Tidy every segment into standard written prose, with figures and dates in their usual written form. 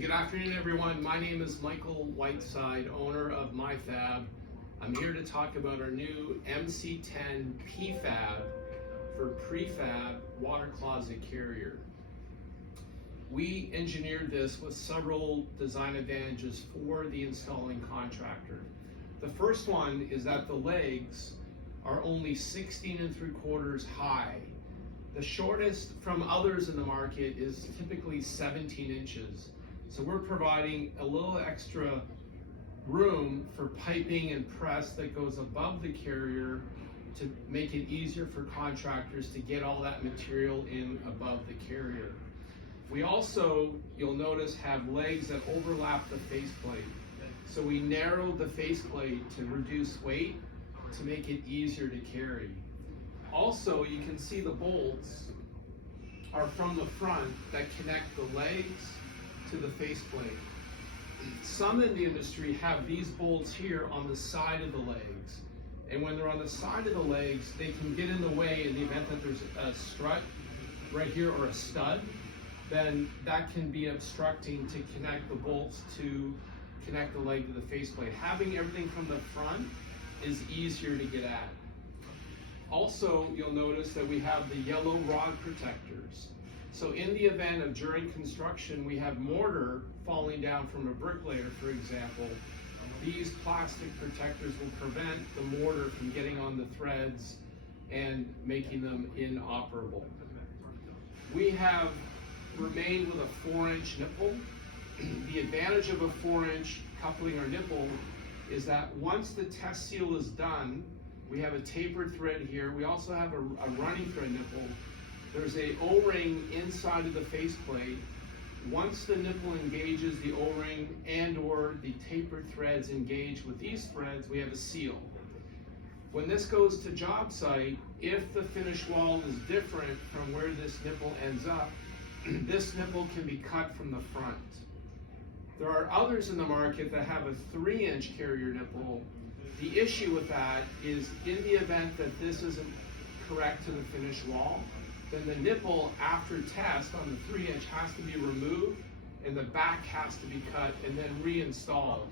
Good afternoon, everyone. My name is Michael Whiteside, owner of MIFAB. I'm here to talk about our new MC-10-PFAB for prefab water closet carrier. We engineered this with several design advantages for the installing contractor. The first one is that the legs are only 16 3/4 high. The shortest from others in the market is typically 17 inches. So we're providing a little extra room for piping and press that goes above the carrier to make it easier for contractors to get all that material in above the carrier. We also, you'll notice, have legs that overlap the faceplate. So we narrowed the faceplate to reduce weight to make it easier to carry. Also, you can see the bolts are from the front that connect the legs to the faceplate. Some in the industry have these bolts here on the side of the legs. And when they're on the side of the legs, they can get in the way in the event that there's a strut right here or a stud. Then that can be obstructing to connect the bolts to connect the leg to the faceplate. Having everything from the front is easier to get at. Also, you'll notice that we have the yellow rod protectors. So in the event of during construction, we have mortar falling down from a bricklayer, for example, these plastic protectors will prevent the mortar from getting on the threads and making them inoperable. We have remained with a 4-inch nipple. The advantage of a 4-inch coupling or nipple is that once the test seal is done, we have a tapered thread here. We also have a running thread nipple. There's a O-ring inside of the faceplate. Once the nipple engages the O-ring and or the tapered threads engage with these threads, we have a seal. When this goes to job site, if the finished wall is different from where this nipple ends up, this nipple can be cut from the front. There are others in the market that have a 3-inch carrier nipple. The issue with that is in the event that this isn't correct to the finished wall, then the nipple after test on the 3-inch has to be removed and the back has to be cut and then reinstalled,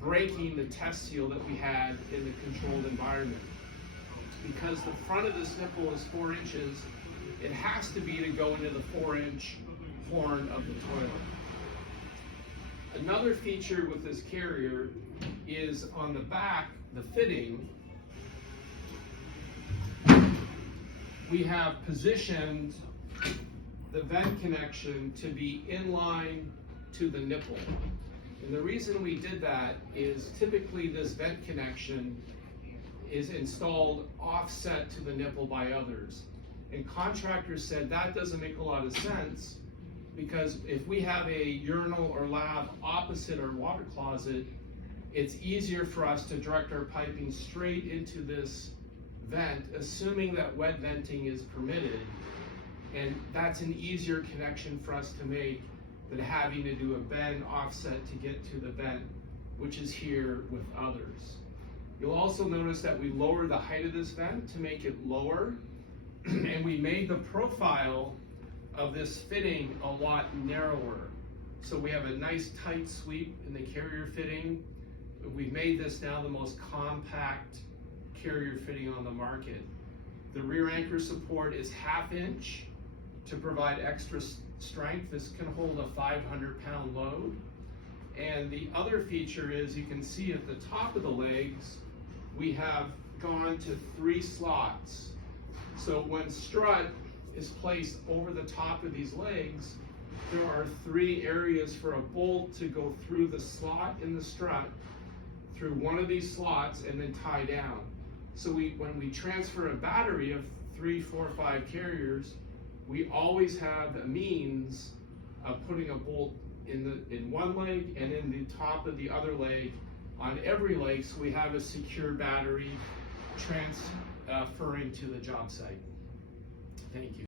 breaking the test seal that we had in the controlled environment. Because the front of this nipple is 4 inches, it has to be to go into the 4-inch horn of the toilet. Another feature with this carrier is on the back, the fitting, we have positioned the vent connection to be in line to the nipple. And the reason we did that is typically this vent connection is installed offset to the nipple by others. And contractors said that doesn't make a lot of sense because if we have a urinal or lab opposite our water closet, it's easier for us to direct our piping straight into this vent, assuming that wet venting is permitted. And that's an easier connection for us to make than having to do a bend offset to get to the vent, which is here with others. You'll also notice that we lowered the height of this vent to make it lower, and we made the profile of this fitting a lot narrower. So we have a nice tight sweep in the carrier fitting. We've made this now the most compact carrier fitting on the market. The rear anchor support is 1/2 inch to provide extra strength. This can hold a 500-pound load. And the other feature is you can see at the top of the legs, we have gone to 3 slots. So when strut is placed over the top of these legs, there are 3 areas for a bolt to go through the slot in the strut, through one of these slots, and then tie down. So when we transfer a battery of 3, 4, 5 carriers, we always have a means of putting a bolt in one leg and in the top of the other leg on every leg, so we have a secure battery transferring to the job site. Thank you.